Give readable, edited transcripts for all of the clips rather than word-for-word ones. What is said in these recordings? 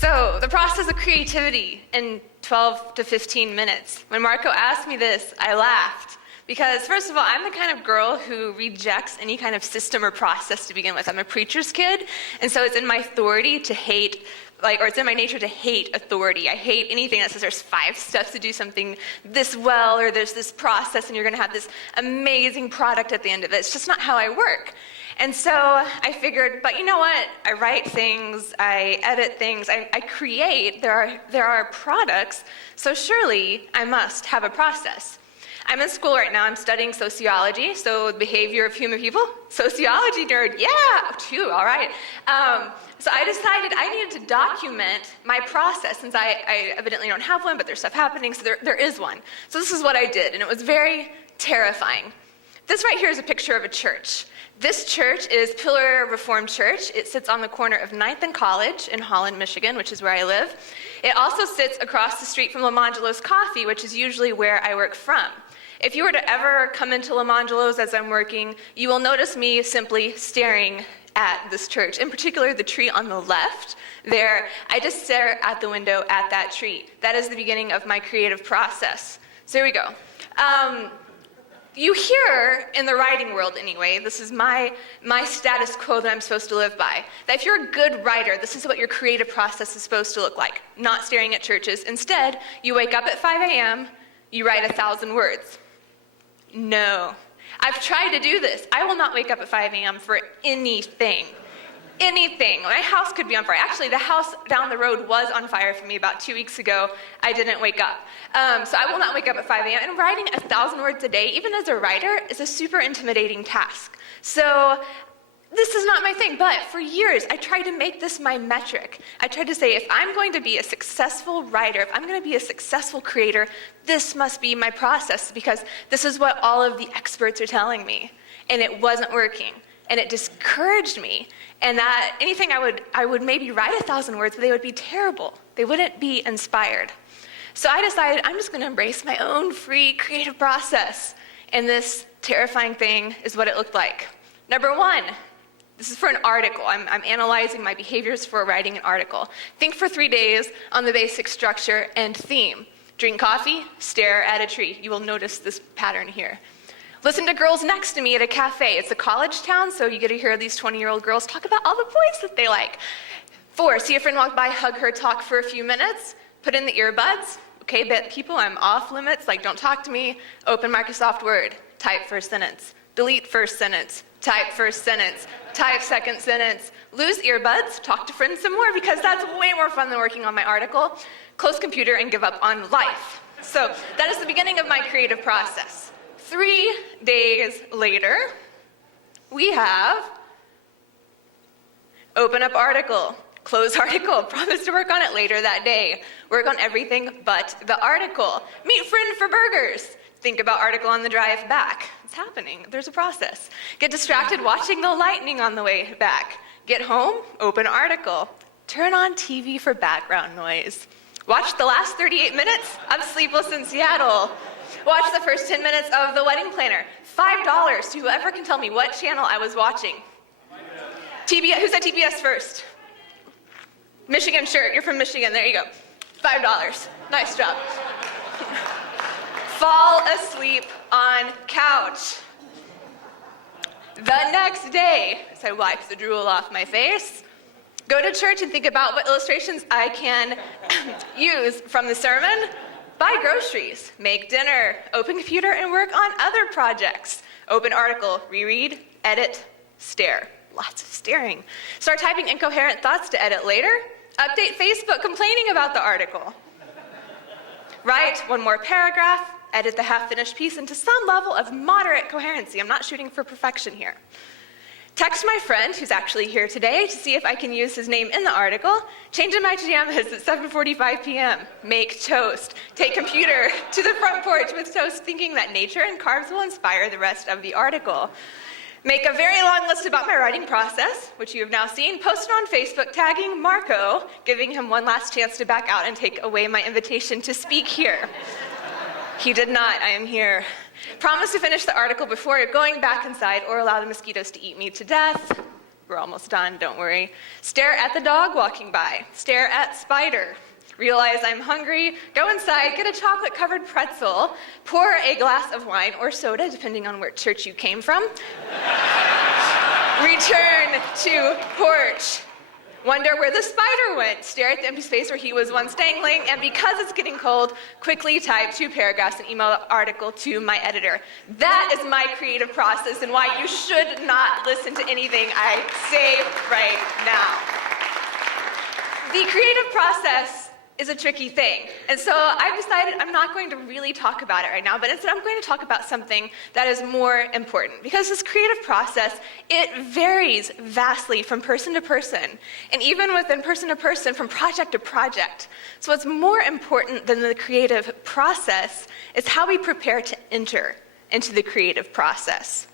So, the process of creativity in 12 to 15 minutes. When Marco asked me this, I laughed. Because, first of all, I'm the kind of girl who rejects any kind of system or process to begin with. I'm a preacher's kid, and so it's in my authority to hate, or it's in my nature to hate authority. I hate anything that says there's 5 steps to do something this well, or there's this process and you're going to have this amazing product at the end of it. It's just not how I work. And so I figured, but you know what? I write things, I edit things, I create. There are products, so surely I must have a process. I'm in school right now. I'm studying sociology, so the behavior of human people. Sociology nerd, yeah, phew, all right. So I decided I needed to document my process, since I evidently don't have one, but there's stuff happening, so there is one. So this is what I did, and it was very terrifying. This right here is a picture of a church. This church is Pillar Reformed Church. It sits on the corner of 9th and College in Holland, Michigan, which is where I live. It also sits across the street from Lamangelo's Coffee, which is usually where I work from. If you were to ever come into Lamangelo's as I'm working, you will notice me simply staring at this church, in particular the tree on the left there. I just stare at the window at that tree. That is the beginning of my creative process. So here we go. You hear in the writing world anyway, this is my status quo that I'm supposed to live by, that if you're a good writer, this is what your creative process is supposed to look like, not staring at churches. Instead, you wake up at 5 a.m., you write 1,000 words. No. I've tried to do this. I will not wake up at 5 a.m. for anything. Anything. My house could be on fire. Actually, the house down the road was on fire for me about 2 weeks ago. I didn't wake up. So I will not wake up at 5 a.m. And writing 1,000 words a day, even as a writer, is a super intimidating task. So this is not my thing, but for years, I tried to make this my metric. I tried to say, if I'm going to be a successful writer, if I'm going to be a successful creator, this must be my process, because this is what all of the experts are telling me. And it wasn't working. And it discouraged me. And that anything I would maybe write 1,000 words, but they would be terrible. They wouldn't be inspired. So I decided I'm just going to embrace my own free creative process. And this terrifying thing is what it looked like. Number 1, this is for an article. I'm analyzing my behaviors for writing an article. Think for 3 days on the basic structure and theme. Drink coffee, stare at a tree. You will notice this pattern here. Listen to girls next to me at a cafe. It's a college town, so you get to hear these 20-year-old girls talk about all the boys that they like. 4, see a friend walk by, hug her, talk for a few minutes, put in the earbuds. Okay, but people, I'm off limits, like don't talk to me. Open Microsoft Word, type first sentence, delete first sentence, type first sentence, type second sentence. Lose earbuds, talk to friends some more, because that's way more fun than working on my article. Close computer and give up on life. So that is the beginning of my creative process. 3 days later, we have open up article, close article, promise to work on it later that day. Work on everything but the article. Meet friend for burgers. Think about article on the drive back. It's happening. There's a process. Get distracted watching the lightning on the way back. Get home, open article. Turn on TV for background noise. Watch the last 38 minutes of Sleepless in Seattle. Watch the first 10 minutes of The Wedding Planner. $5 to whoever can tell me what channel I was watching. TBS, who said TBS first? Michigan, sure, you're from Michigan, there you go. $5, nice job. Fall asleep on couch. The next day, as I wipe the drool off my face, go to church and think about what illustrations I can use from the sermon. Buy groceries, make dinner, open computer, and work on other projects. Open article, reread, edit, stare. Lots of staring. Start typing incoherent thoughts to edit later. Update Facebook complaining about the article. Write one more paragraph, edit the half-finished piece into some level of moderate coherency. I'm not shooting for perfection here. Text my friend, who's actually here today, to see if I can use his name in the article. Change in my pajamas at 7:45 p.m. Make toast. Take computer to the front porch with toast, thinking that nature and carbs will inspire the rest of the article. Make a very long list about my writing process, which you have now seen. Post it on Facebook, tagging Marco, giving him one last chance to back out and take away my invitation to speak here. He did not. I am here. Promise to finish the article before going back inside or allow the mosquitoes to eat me to death. We're almost done, don't worry. Stare at the dog walking by. Stare at spider. Realize I'm hungry, go inside, get a chocolate-covered pretzel, pour a glass of wine or soda, depending on where church you came from. Return to porch. Wonder where the spider went. Stare at the empty space where he was once dangling, and because it's getting cold, quickly type 2 paragraphs and email the article to my editor. That is my creative process and why you should not listen to anything I say right now. The creative process is a tricky thing. And so I've decided I'm not going to really talk about it right now, but instead I'm going to talk about something that is more important. Because this creative process, it varies vastly from person to person, and even within person to person, from project to project. So what's more important than the creative process is how we prepare to enter into the creative process.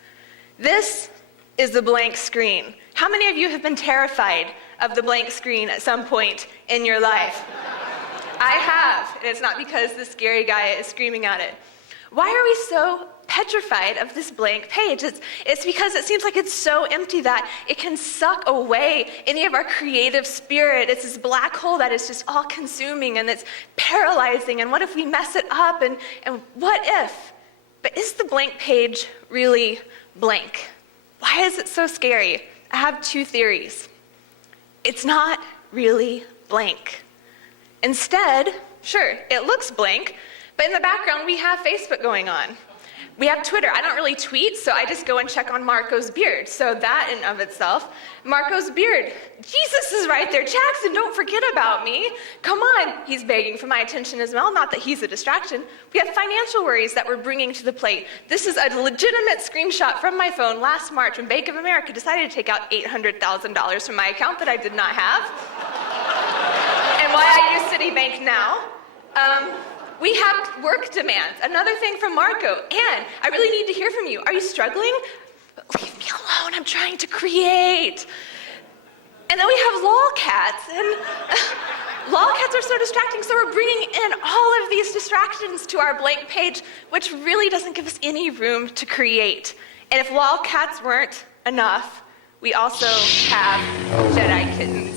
This is the blank screen. How many of you have been terrified of the blank screen at some point in your life? I have, and it's not because the scary guy is screaming at it. Why are we so petrified of this blank page? It's because it seems like it's so empty that it can suck away any of our creative spirit. It's this black hole that is just all-consuming, and it's paralyzing, and what if we mess it up, and what if? But is the blank page really blank? Why is it so scary? I have 2 theories. It's not really blank. Instead, sure, it looks blank, but in the background we have Facebook going on. We have Twitter. I don't really tweet, so I just go and check on Marco's beard. So that in of itself, Marco's beard. Jesus is right there. Jackson, don't forget about me. Come on. He's begging for my attention as well. Not that he's a distraction. We have financial worries that we're bringing to the plate. This is a legitimate screenshot from my phone last March when Bank of America decided to take out $800,000 from my account that I did not have. And why I use Citibank now. We have work demands. Another thing from Marco. Anne, I really need to hear from you. Are you struggling? Leave me alone. I'm trying to create. And then we have lolcats. And lolcats are so distracting, so we're bringing in all of these distractions to our blank page, which really doesn't give us any room to create. And if lolcats weren't enough, we also have Jedi kittens.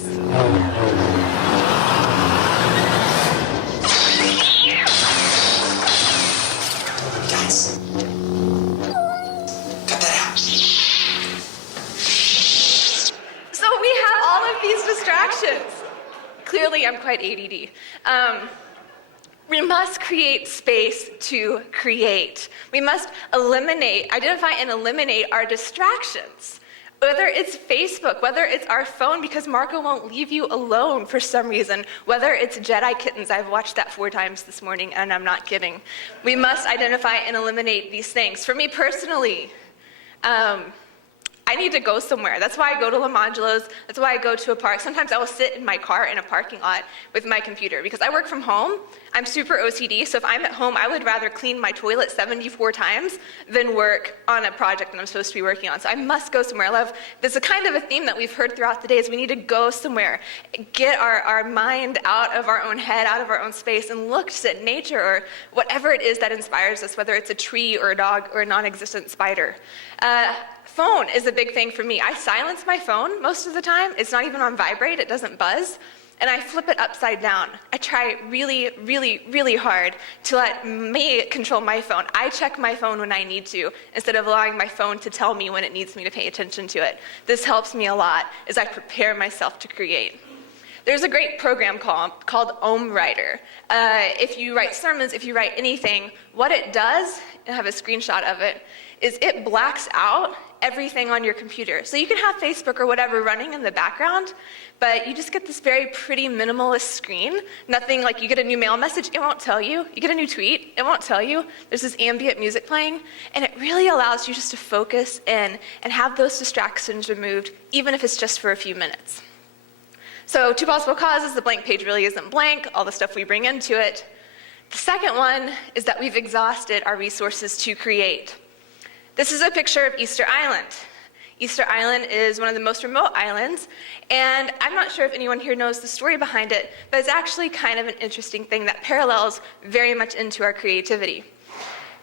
So we have all of these distractions. Clearly, I'm quite ADD. We must create space to create. We must identify and eliminate our distractions. Whether it's Facebook, whether it's our phone, because Marco won't leave you alone for some reason, whether it's Jedi kittens, I've watched that 4 times this morning, and I'm not kidding. We must identify and eliminate these things. For me personally, I need to go somewhere. That's why I go to Lamangelo's. That's why I go to a park. Sometimes I will sit in my car in a parking lot with my computer because I work from home. I'm super OCD, so if I'm at home, I would rather clean my toilet 74 times than work on a project that I'm supposed to be working on. So I must go somewhere. There's a kind of a theme that we've heard throughout the day is we need to go somewhere, get our mind out of our own head, out of our own space, and look at nature or whatever it is that inspires us, whether it's a tree or a dog or a non-existent spider. Phone is a big thing for me. I silence my phone most of the time. It's not even on vibrate. It doesn't buzz. And I flip it upside down. I try really, really, really hard to let me control my phone. I check my phone when I need to, instead of allowing my phone to tell me when it needs me to pay attention to it. This helps me a lot as I prepare myself to create. There's a great program called Writer. If you write sermons, if you write anything, what it does, and I have a screenshot of it, is it blacks out everything on your computer. So you can have Facebook or whatever running in the background, but you just get this very pretty minimalist screen. Nothing like you get a new mail message, it won't tell you. You get a new tweet, it won't tell you. There's this ambient music playing, and it really allows you just to focus in and have those distractions removed, even if it's just for a few minutes. So 2 possible causes, the blank page really isn't blank, all the stuff we bring into it. The second one is that we've exhausted our resources to create. This is a picture of Easter Island. Easter Island is one of the most remote islands, and I'm not sure if anyone here knows the story behind it, but it's actually kind of an interesting thing that parallels very much into our creativity.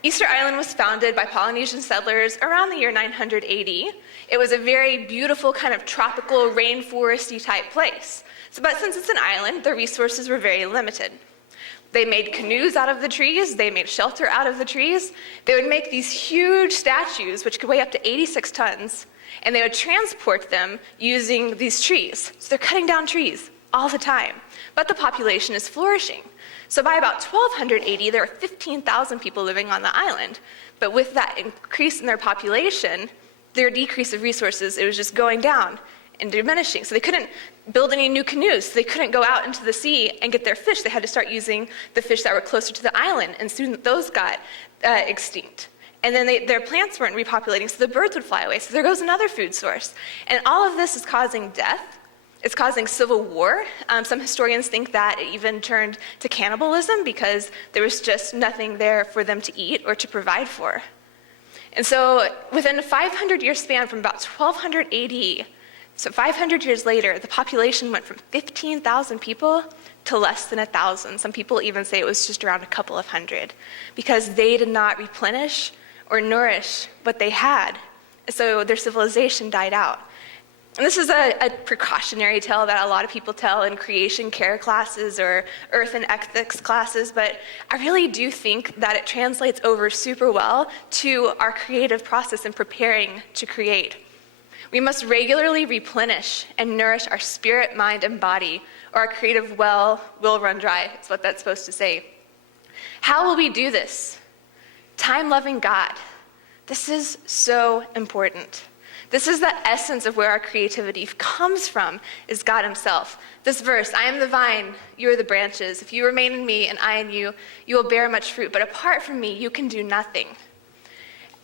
Easter Island was founded by Polynesian settlers around the year 980. It was a very beautiful kind of tropical rainforesty type place. But since it's an island, the resources were very limited. They made canoes out of the trees, they made shelter out of the trees. They would make these huge statues, which could weigh up to 86 tons, and they would transport them using these trees. So they're cutting down trees all the time. But the population is flourishing. So by about 1280, there were 15,000 people living on the island. But with that increase in their population, their decrease of resources, it was just going down and diminishing. So they couldn't build any new canoes. So they couldn't go out into the sea and get their fish. They had to start using the fish that were closer to the island, and soon those got extinct. And then their plants weren't repopulating, so the birds would fly away. So there goes another food source. And all of this is causing death. It's causing civil war. Some historians think that it even turned to cannibalism because there was just nothing there for them to eat or to provide for. And so within a 500-year span from about 1200 AD, so 500 years later, the population went from 15,000 people to less than 1,000. Some people even say it was just around a couple of hundred because they did not replenish or nourish what they had. So their civilization died out. And this is a precautionary tale that a lot of people tell in creation care classes or earth and ethics classes, but I really do think that it translates over super well to our creative process in preparing to create. We must regularly replenish and nourish our spirit, mind, and body, or our creative well will run dry. It's what that's supposed to say. How will we do this? Time-loving God. This is so important. This is the essence of where our creativity comes from, is God himself. This verse, I am the vine, you are the branches. If you remain in me and I in you, you will bear much fruit. But apart from me, you can do nothing.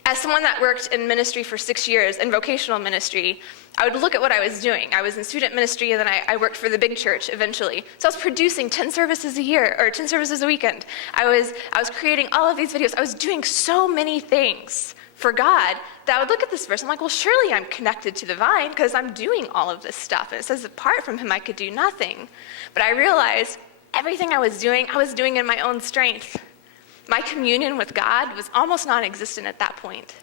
As someone that worked in ministry for 6 years, in vocational ministry, I would look at what I was doing. I was in student ministry, and then I worked for the big church eventually. So I was producing 10 services a year, or 10 services a weekend. I was creating all of these videos. I was doing so many things for God that I would look at this verse. I'm like, well, surely I'm connected to the vine because I'm doing all of this stuff. And it says, apart from him, I could do nothing. But I realized everything I was doing in my own strength. My communion with God was almost non-existent at that point.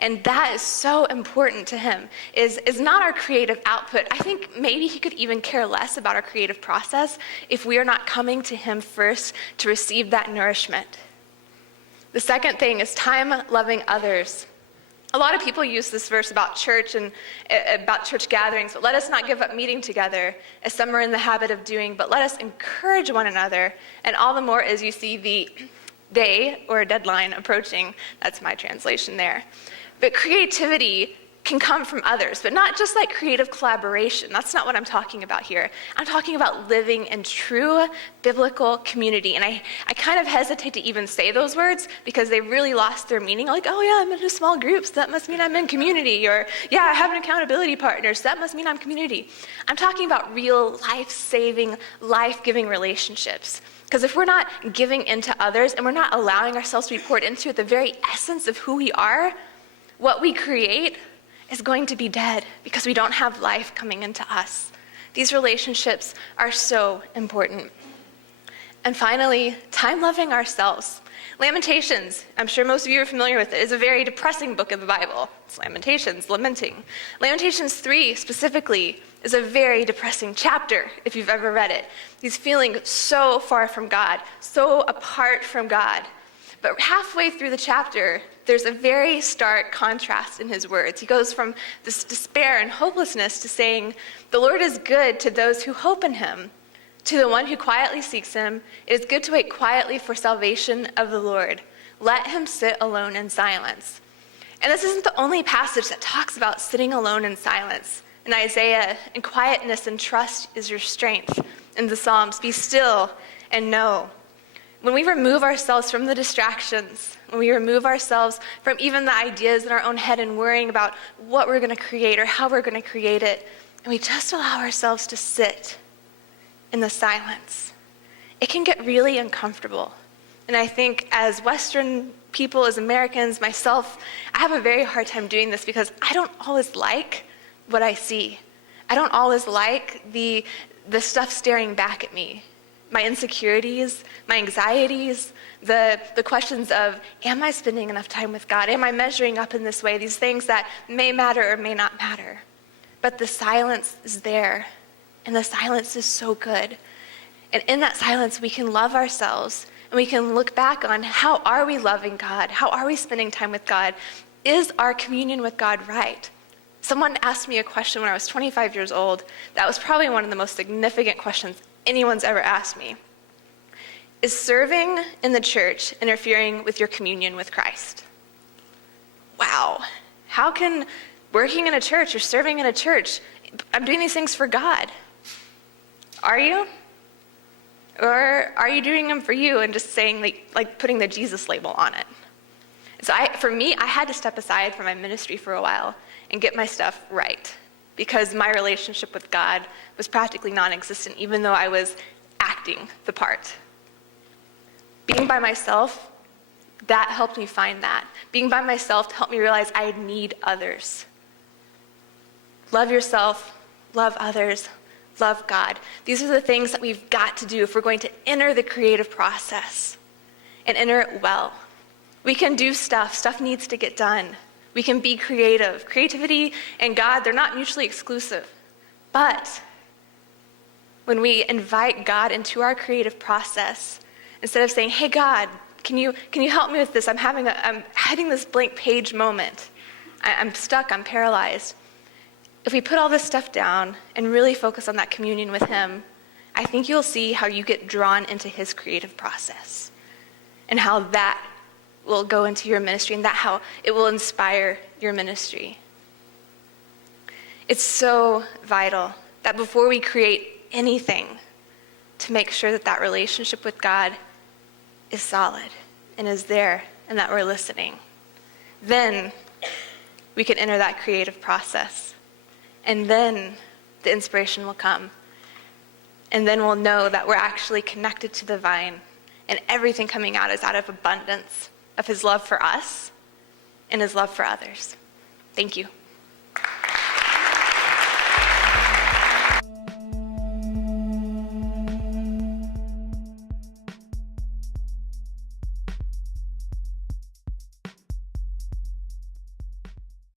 And that is so important to him, is not our creative output. I think maybe he could even care less about our creative process if we are not coming to him first to receive that nourishment. The second thing is time-loving others. A lot of people use this verse about church and about church gatherings, but let us not give up meeting together, as some are in the habit of doing, but let us encourage one another, and all the more as you see the day or deadline approaching. That's my translation there. But creativity can come from others, but not just like creative collaboration. That's not what I'm talking about here. I'm talking about living in true biblical community. And I kind of hesitate to even say those words because they really lost their meaning. Like, oh yeah, I'm in a small group, so that must mean I'm in community. Or yeah, I have an accountability partner, so that must mean I'm community. I'm talking about real life-saving, life-giving relationships. Because if we're not giving into others and we're not allowing ourselves to be poured into at the very essence of who we are, what we create is going to be dead because we don't have life coming into us. These relationships are so important. And finally, time-loving ourselves. Lamentations, I'm sure most of you are familiar with it, is a very depressing book of the Bible. It's Lamentations, lamenting. Lamentations 3 specifically is a very depressing chapter if you've ever read it. He's feeling so far from God, so apart from God. But halfway through the chapter, there's a very stark contrast in his words. He goes from this despair and hopelessness to saying, the Lord is good to those who hope in him. To the one who quietly seeks him, it is good to wait quietly for salvation of the Lord. Let him sit alone in silence. And this isn't the only passage that talks about sitting alone in silence. In Isaiah, in quietness and trust is your strength. In the Psalms, be still and know. When we remove ourselves from the distractions, when we remove ourselves from even the ideas in our own head and worrying about what we're going to create or how we're going to create it, and we just allow ourselves to sit in the silence, it can get really uncomfortable. And I think as Western people, as Americans, myself, I have a very hard time doing this because I don't always like what I see. I don't always like the stuff staring back at me. my insecurities, my anxieties, the questions of, am I spending enough time with God? Am I measuring up in this way? These things that may matter or may not matter. But the silence is there, and the silence is so good. And in that silence, we can love ourselves, and we can look back on, how are we loving God? How are we spending time with God? Is our communion with God right? Someone asked me a question when I was 25 years old. That was probably one of the most significant questions anyone's ever asked me. Is serving in the church interfering with your communion with Christ? Wow. How can working in a church or serving in a church, I'm doing these things for God? Are you? Or are you doing them for you and just saying, like putting the Jesus label on it? So for me, I had to step aside from my ministry for a while and get my stuff right, because my relationship with God was practically non-existent, even though I was acting the part. Being by myself, that helped me find that. Being by myself helped me realize I need others. Love yourself, love others, love God. These are the things that we've got to do if we're going to enter the creative process and enter it well. We can do stuff. Stuff needs to get done. We can be creative. Creativity and God, they're not mutually exclusive. But when we invite God into our creative process, instead of saying, hey God, can you help me with this? I'm having this blank page moment. I'm stuck, I'm paralyzed. If we put all this stuff down and really focus on that communion with him, I think you'll see how you get drawn into his creative process and how that will go into your ministry and how it will inspire your ministry. It's so vital that before we create anything, to make sure that relationship with God is solid and is there and that we're listening. Then we can enter that creative process. And then the inspiration will come. And then we'll know that we're actually connected to the vine, and everything coming out is out of abundance of his love for us and his love for others. Thank you.